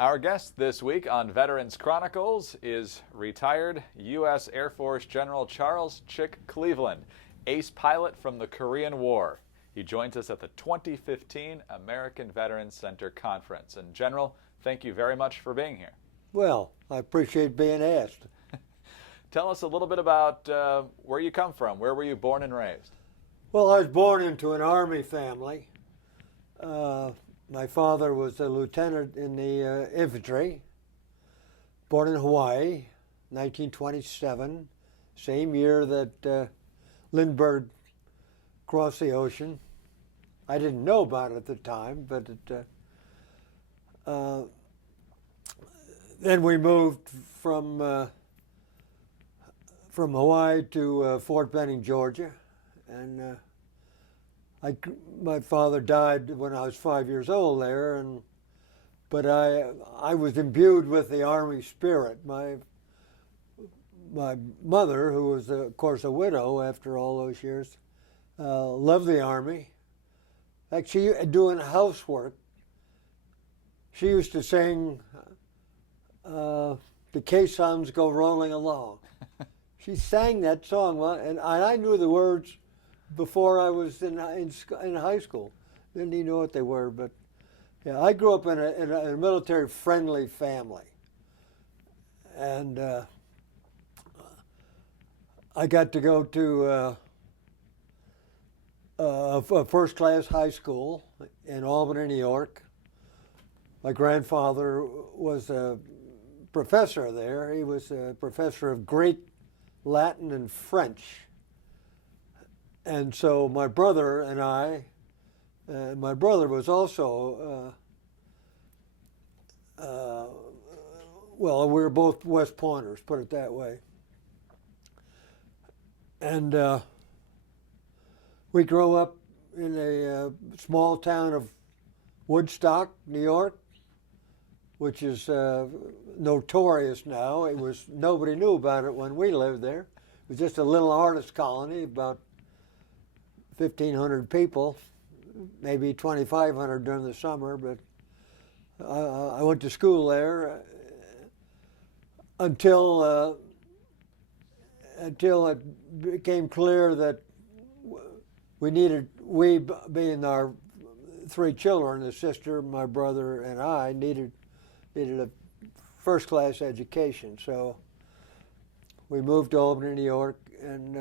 Our guest this week on Veterans Chronicles is retired U.S. Air Force General Charles Chick Cleveland, ace pilot from the Korean War. He joins us at the 2015 American Veterans Center Conference. And General, thank you very much for being here. Well, I appreciate being asked. Tell us a little bit about where you come from. Where were you born and raised? Well, I was born into an Army family. My father was a lieutenant in the infantry, born in Hawaii, 1927, same year that Lindbergh crossed the ocean. I didn't know about it at the time, but then we moved from Hawaii to Fort Benning, Georgia, and my father died when I was 5 years old there, but I was imbued with the Army spirit. My mother, who was of course a widow after all those years, loved the Army. Actually, doing housework, she used to sing, "The caissons go rolling along." She sang that song, and I knew the words before I was in high school. Didn't even know what they were, but yeah, I grew up in a military-friendly family, and I got to go to a first-class high school in Albany, New York. My grandfather was a professor there. He was a professor of Greek, Latin, and French. And so my brother and I, my brother was also, well, we were both West Pointers, put it that way. And we grew up in a small town of Woodstock, New York, which is notorious now. Nobody knew about it when we lived there. It was just a little artist colony, about 1,500 people, maybe 2,500 during the summer, but I went to school there until it became clear that we being our three children, the sister, my brother, and I, needed a first-class education. So we moved to Albany, New York, and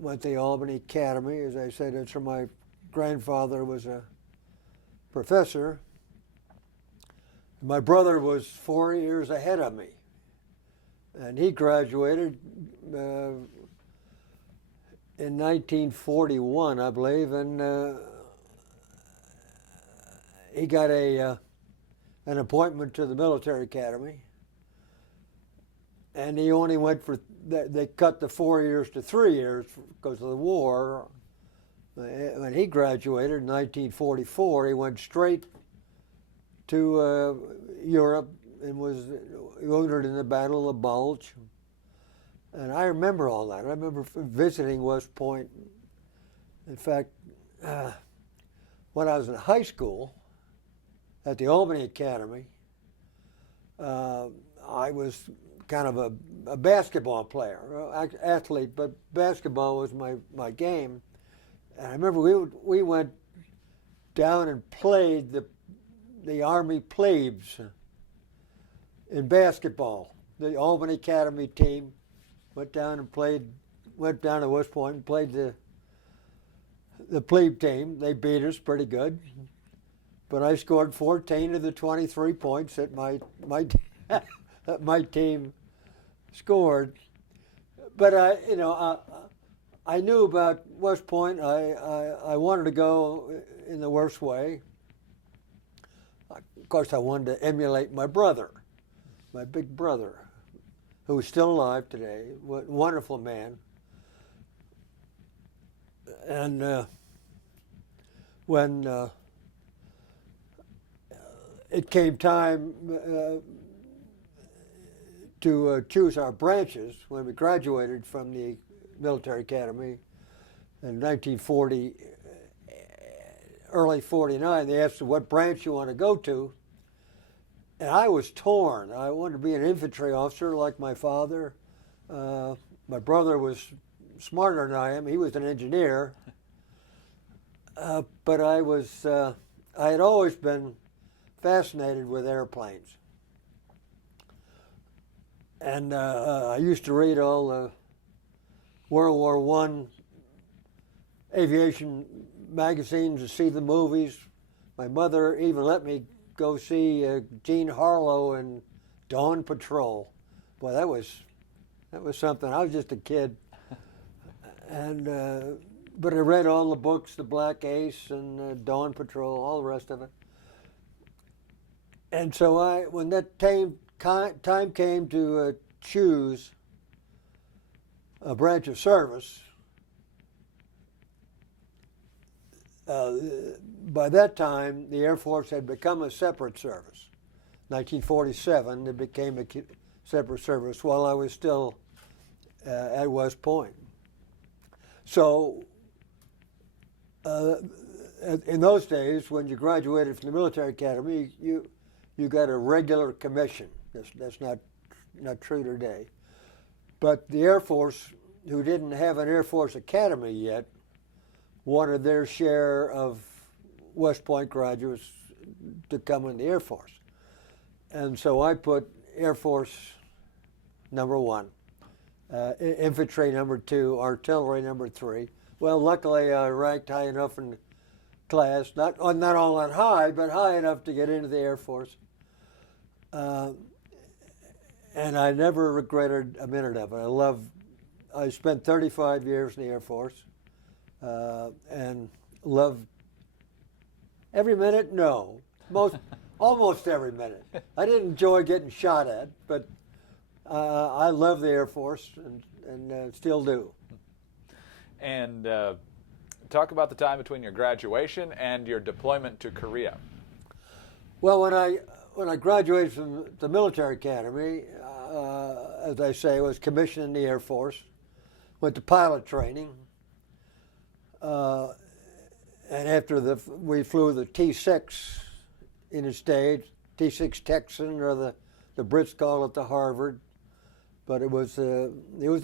went to the Albany Academy. As I said, that's where my grandfather was a professor. My brother was 4 years ahead of me, and he graduated in 1941, I believe, and he got an appointment to the military academy, and he only went for, they cut the 4 years to 3 years because of the war. When he graduated in 1944, he went straight to Europe and was wounded in the Battle of the Bulge. And I remember all that. I remember visiting West Point. In fact, when I was in high school at the Albany Academy, I was kind of a basketball player, athlete, but basketball was my game. And I remember we went down and played the Army plebes in basketball. The Albany Academy team went down to West Point and played the plebe team. They beat us pretty good, but I scored 14 of the 23 points that that my team scored. But I knew about West Point. I wanted to go in the worst way. Of course, I wanted to emulate my brother, my big brother, who is still alive today. Wonderful man. And when it came time to choose our branches, when we graduated from the military academy in 1940, early 49, they asked us what branch you want to go to. And I was torn. I wanted to be an infantry officer like my father. My brother was smarter than I am. He was an engineer. But I had always been fascinated with airplanes. And I used to read all the World War I aviation magazines and see the movies. My mother even let me go see Jean Harlow in Dawn Patrol. Boy, that was something. I was just a kid, and but I read all the books, The Black Ace and Dawn Patrol, all the rest of it. And so when that time came to choose a branch of service, by that time the Air Force had become a separate service. 1947, it became a separate service while I was still at West Point. So in those days, when you graduated from the military academy, you got a regular commission. That's not true today. But the Air Force, who didn't have an Air Force Academy yet, wanted their share of West Point graduates to come in the Air Force. And so I put Air Force number 1, infantry number 2, artillery number 3. Well, luckily I ranked high enough in the class, not all that high, but high enough to get into the Air Force. And I never regretted a minute of it. I spent 35 years in the Air Force and loved every minute. No, almost every minute. I didn't enjoy getting shot at, but I love the Air Force and still do. And talk about the time between your graduation and your deployment to Korea. Well, when I graduated from the military academy, as I say, I was commissioned in the Air Force, went to pilot training, and after we flew the T-6 interstate, T-6 Texan, or the Brits call it the Harvard, but it was a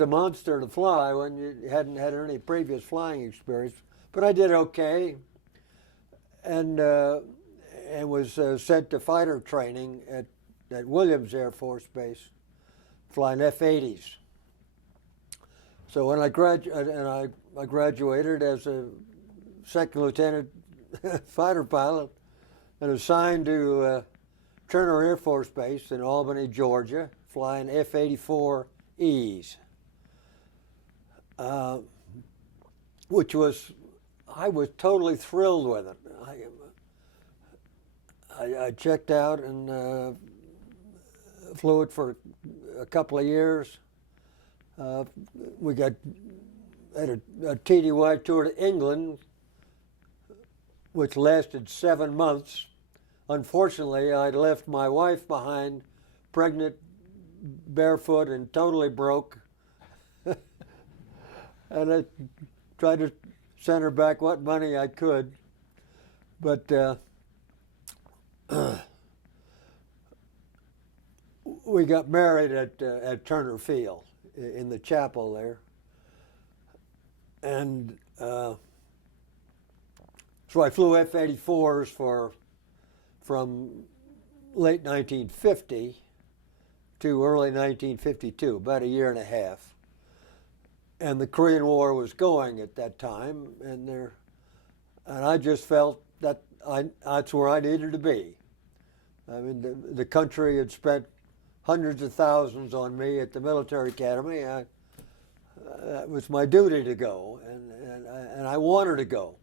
monster to fly when you hadn't had any previous flying experience. But I did okay, and was sent to fighter training at Williams Air Force Base, flying F-80s. So when I graduated as a second lieutenant fighter pilot and assigned to Turner Air Force Base in Albany, Georgia, flying F-84Es, which I was totally thrilled with it. I checked out and flew it for a couple of years. We had a TDY tour to England, which lasted 7 months. Unfortunately, I left my wife behind, pregnant, barefoot, and totally broke. And I tried to send her back what money I could, but we got married at Turner Field in the chapel there, and so I flew F-84s from late 1950 to early 1952, about a year and a half. And the Korean War was going at that time, and I just felt that that's where I needed to be. I mean, the country had spent hundreds of thousands on me at the military academy. That was my duty to go, and I wanted to go.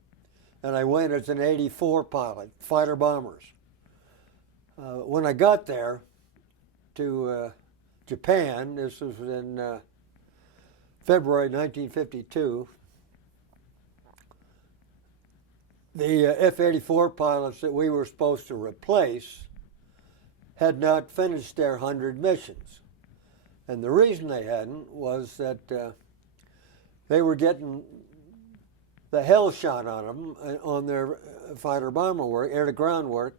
And I went as an 84 pilot, fighter bombers. When I got there to Japan, this was in February 1952, the F-84 pilots that we were supposed to replace had not finished their 100 missions. And the reason they hadn't was that they were getting the hell shot on them on their fighter bomber work, air-to-ground work,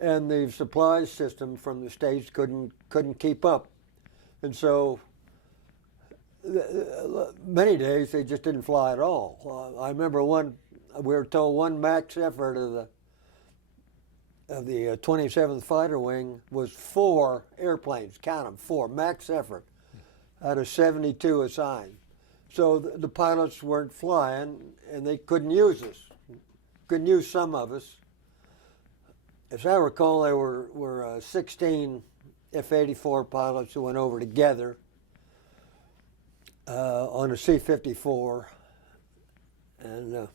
and the supply system from the States couldn't keep up. And so many days they just didn't fly at all. I remember we were told one max effort of the 27th Fighter Wing was 4 airplanes, count them, 4, max effort, out of 72 assigned. So the pilots weren't flying, and they couldn't use us, couldn't use some of us. As I recall, there were 16 F-84 pilots who went over together on a C-54, and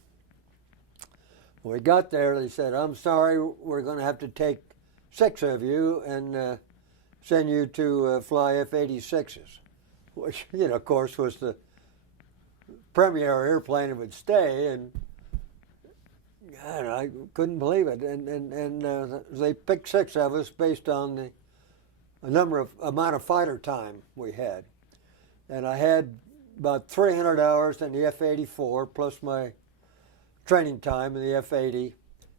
when we got there, they said, "I'm sorry, we're going to have to take 6 of you and send you to fly F-86s," which, of course, was the premier airplane that would stay, and I couldn't believe it. And they picked 6 of us based on the amount of fighter time we had. And I had about 300 hours in the F-84 plus my training time in the F-80,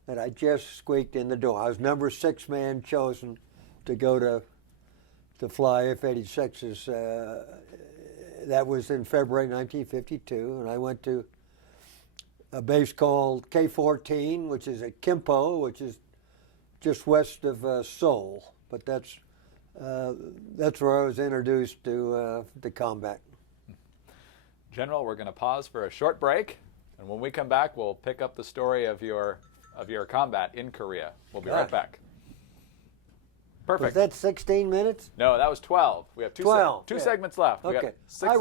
and I just squeaked in the door. I was number 6 man chosen to go to fly F-86s. That was in February 1952, and I went to a base called K-14, which is at Kimpo, which is just west of Seoul. But that's where I was introduced to combat. General, we're going to pause for a short break, and when we come back, we'll pick up the story of your combat in Korea. We'll be right back. Perfect. Was that 16 minutes? No, that was 12. We have 2 12, two segments left. We Okay. got 6